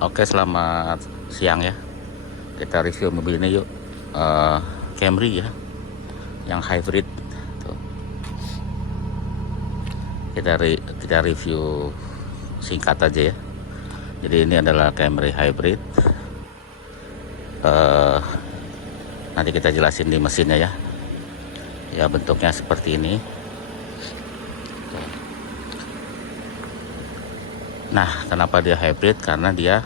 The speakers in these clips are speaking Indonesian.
Oke, selamat siang ya. Kita review mobil ini yuk. Camry ya, yang hybrid. Tuh. Kita review singkat aja ya. Jadi ini adalah Camry hybrid. Nanti kita jelasin di mesinnya ya. Ya, bentuknya seperti ini. Nah, kenapa dia hybrid? Karena dia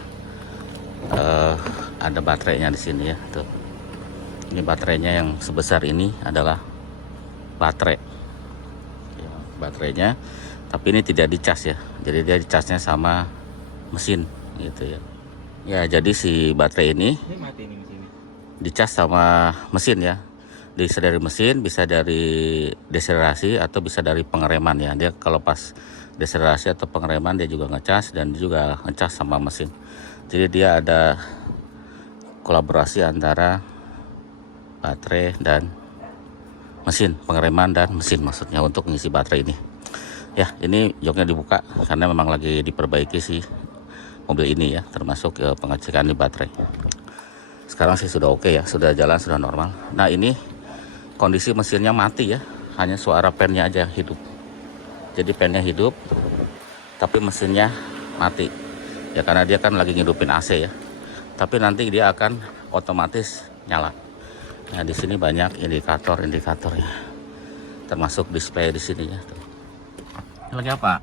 ada baterainya di sini ya. Tuh. Ini baterainya yang sebesar ini adalah baterai. Ya, baterainya, tapi ini tidak dicas ya. Jadi dia dicasnya sama mesin gitu ya. Ya, jadi si baterai ini dicas sama mesin ya. Bisa dari mesin, bisa dari deselerasi, atau bisa dari pengereman ya. Dia kalau pas deselerasi atau pengereman dia juga ngecas, dan juga ngecas sama mesin. Jadi dia ada kolaborasi antara baterai dan mesin, pengereman dan mesin maksudnya untuk mengisi baterai ini. Ya, ini joknya dibuka karena memang lagi diperbaiki sih mobil ini ya, termasuk pengecekan di baterai. Sekarang sih sudah oke ya, sudah jalan, sudah normal. Nah, ini kondisi mesinnya mati ya, hanya suara pennya aja hidup. Jadi pennya hidup, tapi mesinnya mati. Ya karena dia kan lagi ngidupin AC ya. Tapi nanti dia akan otomatis nyala. Nah, di sini banyak indikator-indikatornya. Termasuk display di sini ya. Tuh. Ini lagi apa?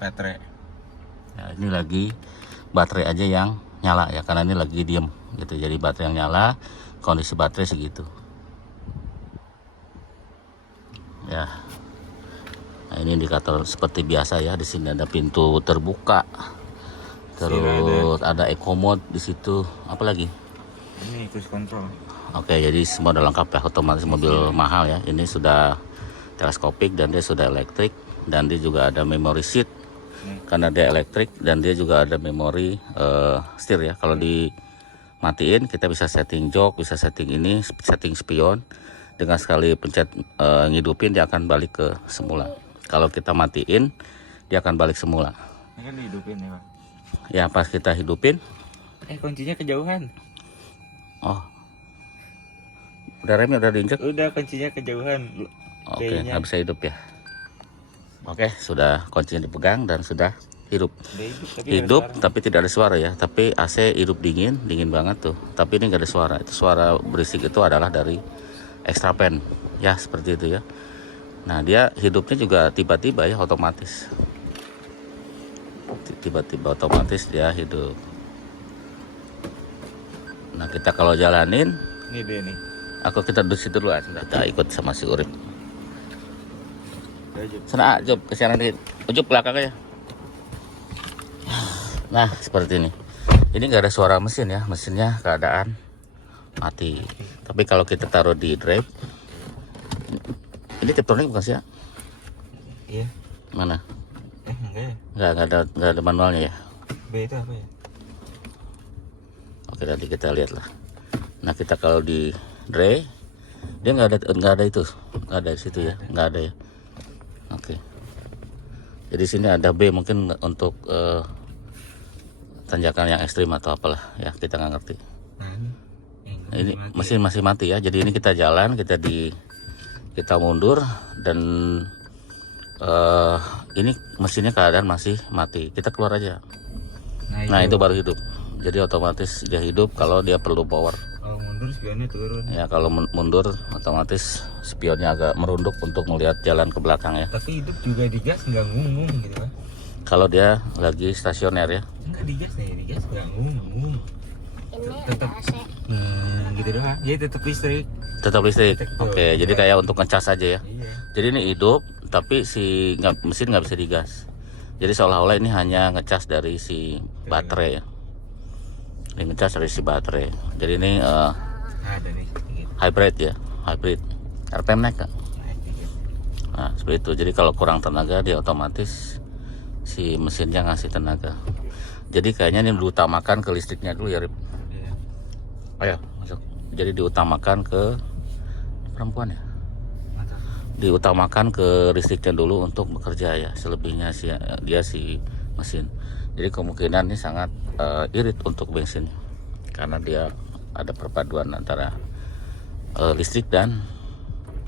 Baterai. Ya, ini lagi baterai aja yang nyala ya, karena ini lagi diem gitu. Jadi baterai yang nyala, kondisi baterai segitu. Ya. Nah, ini indikator seperti biasa ya. Di sini ada pintu terbuka. Terus ada eco mode di situ. Apa lagi? Ini cruise control. Oke, jadi semua udah lengkap ya. Otomatis mobil mahal ya. Ini sudah teleskopik dan dia sudah elektrik, dan dia juga ada memory seat karena dia elektrik, dan dia juga ada memori setir ya. Kalau dimatiin kita bisa setting jok, bisa setting ini, setting spion. Dengan sekali pencet ngidupin dia akan balik ke semula. Kalau kita matiin dia akan balik semula. Ini kan dihidupin ya, Pak. Ya, pas kita hidupin, Kuncinya kejauhan. oh, udah remnya udah diinjek. Udah, kuncinya kejauhan. Oke, nggak bisa hidup ya. Oke, sudah kuncinya dipegang dan sudah hidup. Hidup tapi tidak ada suara ya. Tapi AC hidup dingin banget tuh. Tapi ini nggak ada suara. Itu suara berisik itu adalah dari extra fan ya, seperti itu ya. Nah, dia hidupnya juga tiba-tiba ya, otomatis. Tiba-tiba otomatis dia hidup. Nah, kita kalau jalanin, Ini dia nih. kita duduk situ dulu aja. Kita ikut sama si Urip. Sana, Job, ke sana dikit. Job, belakang aja. Nah, seperti ini. Ini nggak ada suara mesin ya. Mesinnya keadaan mati. Tapi kalau kita taruh di drive, ini Tiptronic bukan sih ya? Iya. Mana? Enggak ya. Nggak ada manualnya ya. B itu apa ya? Oke, nanti kita lihat lah. Nah, kita kalau di drive, dia nggak ada itu, nggak ada di situ ya, nggak ada ya. Oke. Jadi sini ada B mungkin untuk tanjakan yang ekstrim atau apalah ya, kita nggak ngerti. Nah, ini mesin masih mati ya. Jadi ini kita jalan, kita mundur, dan ini mesinnya keadaan masih mati. Kita keluar aja. Nah, itu baru hidup. Jadi otomatis dia hidup kalau dia perlu power. Kalau mundur spionnya turun. Ya, kalau mundur otomatis spionnya agak merunduk untuk melihat jalan ke belakang ya. Tapi hidup juga di gas nggak ngumum gitu, Pak. Kalau dia lagi stasioner ya. Enggak, di gas nggak ngumum. Ini Tetap. ada AC. Gitu doang. Jadi tetap listrik. Tetap listrik. Betul. Oke, jadi kayak untuk ngecas aja ya. Iya. Jadi ini hidup, tapi mesin nggak bisa digas. Jadi seolah-olah ini hanya ngecas dari si baterai ya. Ini ngecas dari si baterai. Jadi ini Ada nih. Gitu. hybrid ya, hybrid. RPM naik kan? Nah, seperti itu. Jadi kalau kurang tenaga dia otomatis si mesinnya ngasih tenaga. Jadi kayaknya ini diutamakan ke listriknya dulu ya, Rip. Iya. Ayo masuk. Jadi diutamakan ke perempuan ya. Mantap. Diutamakan ke listriknya dulu untuk bekerja ya. Selebihnya dia si mesin. Jadi kemungkinan ini sangat irit untuk bensin karena dia ada perpaduan antara listrik dan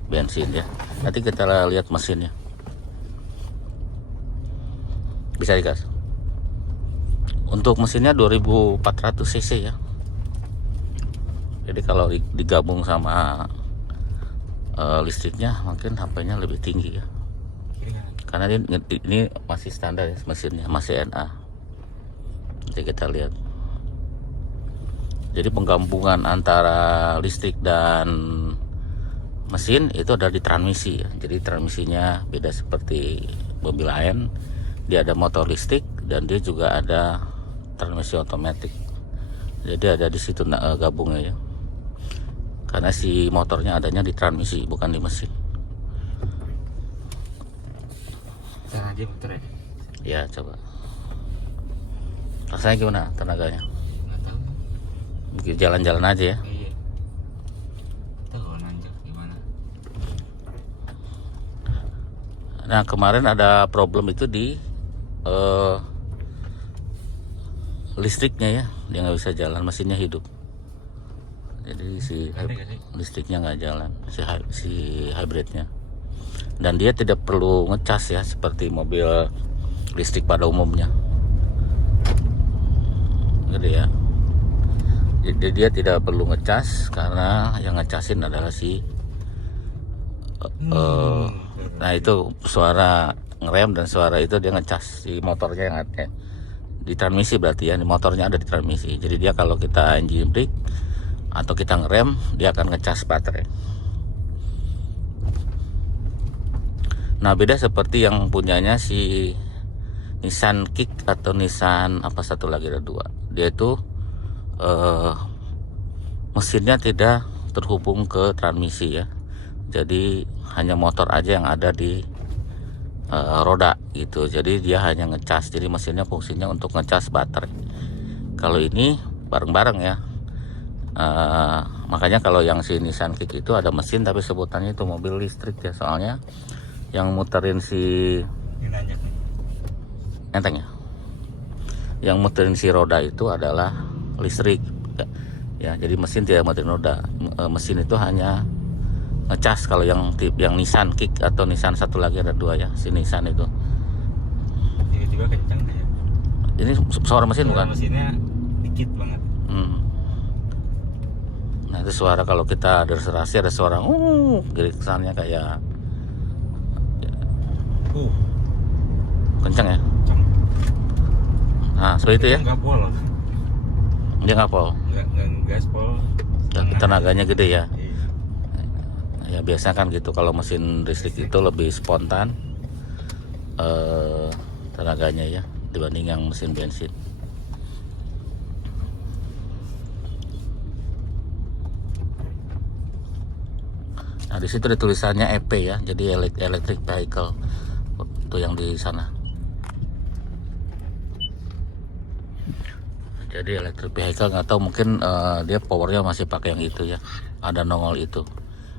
bensin ya. Nanti kita lihat mesinnya. Bisa digas. Untuk mesinnya 2400 cc ya. Jadi kalau digabung sama listriknya mungkin HP-nya lebih tinggi ya. Karena ini masih standar ya mesinnya, masih NA. Nanti kita lihat. Jadi penggabungan antara listrik dan mesin itu ada di transmisi ya. Jadi transmisinya beda seperti mobil lain. Dia ada motor listrik dan dia juga ada transmisi otomatis. Jadi ada di situ gabungnya ya. Karena si motornya adanya di transmisi bukan di mesin. Cara aja motornya. Ya coba. Rasanya gimana tenaganya? Nggak tahu. Mungkin jalan-jalan aja ya. Iya. Tahu nanjak gimana. Nah kemarin ada problem itu di listriknya ya, dia nggak bisa jalan, mesinnya hidup. Jadi si listriknya nggak jalan, si hybridnya. Dan dia tidak perlu ngecas ya seperti mobil listrik pada umumnya. Gitu ya. Jadi dia tidak perlu ngecas karena yang ngecasin adalah si nah itu suara ngerem dan suara itu dia ngecas si motornya yang ada di transmisi, berarti ya di motornya ada di transmisi. Jadi dia kalau kita engine brake atau kita ngerem dia akan ngecas baterai. Nah beda seperti yang punyanya si Nissan Kick atau Nissan apa satu lagi ada dua. Dia itu mesinnya tidak terhubung ke transmisi ya. Jadi hanya motor aja yang ada di roda gitu. Jadi dia hanya ngecas. Jadi mesinnya fungsinya untuk ngecas baterai. Kalau ini bareng-bareng ya. Makanya kalau yang si Nissan Kick itu ada mesin tapi sebutannya itu mobil listrik ya. Soalnya yang muterin si Ini nanjak nih. enteng ya. Yang muterin si roda itu adalah listrik. Ya, jadi mesin tidak muterin roda. Mesin itu hanya ngecas. Kalau yang Nissan Kick atau Nissan satu lagi ada dua ya, si Nissan itu. Tiba-tiba kencang ya. Ini suara mesin bukan? Mesinnya dikit banget. Nah itu suara kalau kita deserasi ada suara jadi kesannya kayak kencang ya. Kencang. Nah seperti itu ya. Nggak pol. Dia nggak pol. Nggak gaspol. Tenaganya gede ya. Iya. Ya biasa kan gitu kalau mesin listrik itu lebih spontan tenaganya ya dibanding yang mesin bensin. Nah di situ ada tulisannya EP ya, jadi electric vehicle itu yang di sana. Jadi electric vehicle nggak tahu mungkin dia powernya masih pakai yang itu ya, ada nongol itu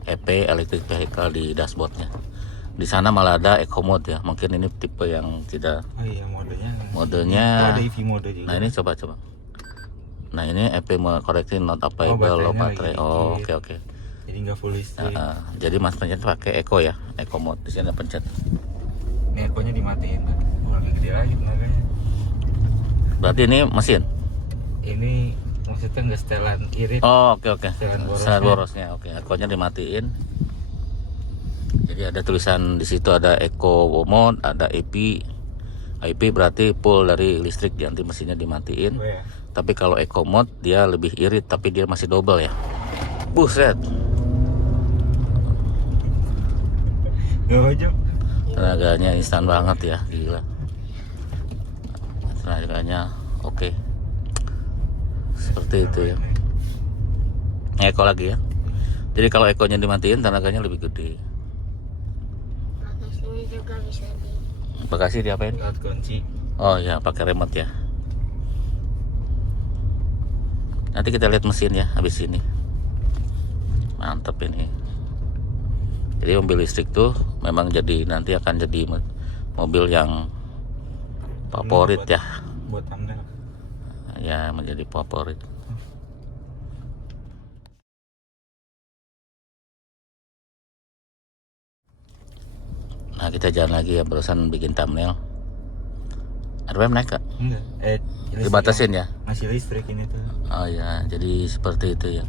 EP electric vehicle di dashboardnya. Di sana malah ada eco mode ya, mungkin ini tipe yang tidak. Oh iya modenya. Modenya. Ada EV mode juga. Nah ini coba. Nah ini EP correcting not available low baterai. Oh oke. Jadi nggak full listrik. Jadi mas pencet pakai eco ya, eco mode. Di sini pencet. Ini eco-nya dimatiin kan. Lebih gede lagi tenaganya. Berarti ini mesin. Ini maksudnya nggak setelan irit. Oh oke. Setelan borosnya. Oke, eco-nya dimatiin. Jadi ada tulisan di situ ada eco mode, ada EP. EP berarti full dari listrik, nanti mesinnya dimatiin. Oh, ya. Tapi kalau eco mode dia lebih irit, tapi dia masih double ya. Buset. Gak Tenaganya instan banget ya, gila. Tenaganya oke. Seperti itu ya. Eco lagi ya. Jadi kalau eco-nya dimatiin tenaganya lebih gede. Bagasinya juga bisa Bagasi diapain? Lewat kunci. Oh ya, pakai remote ya. Nanti kita lihat mesin ya habis ini. Mantap ini. Jadi mobil listrik tuh memang jadi nanti akan jadi mobil yang favorit ya buat thumbnail. Ya, menjadi favorit. Nah, kita jalan lagi ya, barusan bikin thumbnail. RPM naik Kak? Enggak. Dibatasin ya? Masih listrik ini tuh. Oh ya, jadi seperti itu ya.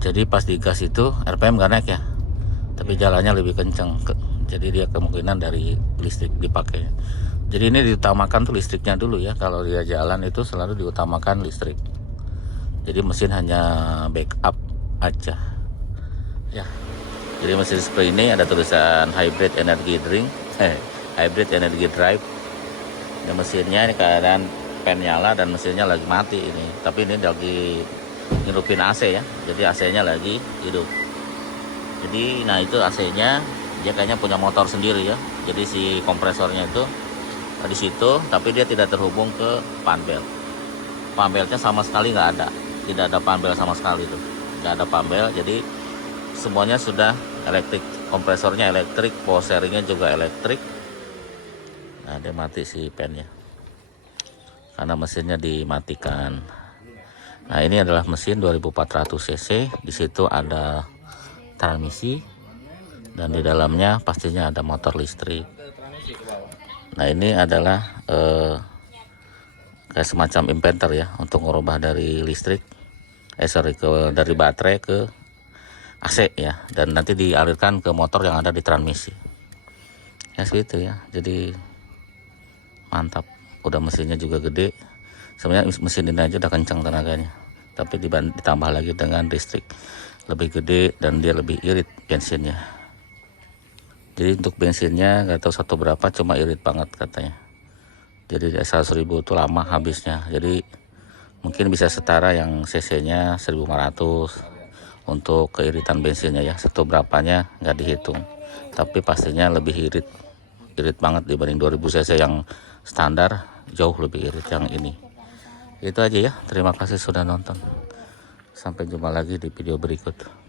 Jadi pas digas itu RPM gak naik ya, tapi jalannya lebih kenceng. Jadi dia kemungkinan dari listrik dipakai. Jadi ini diutamakan tuh listriknya dulu ya. Kalau dia jalan itu selalu diutamakan listrik. Jadi mesin hanya backup aja. Ya. Jadi mesin seperti ini ada tulisan hybrid energy drink, hybrid energy drive. Ini mesinnya ini keadaan pen nyala dan mesinnya lagi mati ini. Tapi ini lagi ngidupin AC ya. Jadi AC-nya lagi hidup. Jadi nah itu AC-nya dia kayaknya punya motor sendiri ya. Jadi si kompresornya itu di situ, tapi dia tidak terhubung ke panbel. Panbelnya sama sekali nggak ada. Tidak ada panbel sama sekali tuh. Nggak ada panbel. Jadi semuanya sudah elektrik. Kompresornya elektrik, power sharingnya juga elektrik. Nah, dia mati si pennya karena mesinnya dimatikan. Nah, ini adalah mesin 2400 cc. Di situ ada transmisi dan di dalamnya pastinya ada motor listrik. Nah, ini adalah kayak semacam inverter ya untuk merubah dari listrik dari baterai ke AC ya, dan nanti dialirkan ke motor yang ada di transmisi. Ya segitu ya. Jadi mantap. Udah mesinnya juga gede. Sebenarnya mesin ini aja udah kencang tenaganya. Tapi ditambah lagi dengan listrik lebih gede dan dia lebih irit bensinnya. Jadi untuk bensinnya nggak tahu satu berapa, cuma irit banget katanya. Jadi 100.000 itu lama habisnya. Jadi mungkin bisa setara yang cc-nya 1.500 untuk keiritan bensinnya ya. Satu berapanya nggak dihitung. Tapi pastinya lebih irit banget dibanding 2000 cc yang standar, jauh lebih irit yang ini. Itu aja ya. Terima kasih sudah nonton. Sampai jumpa lagi di video berikut.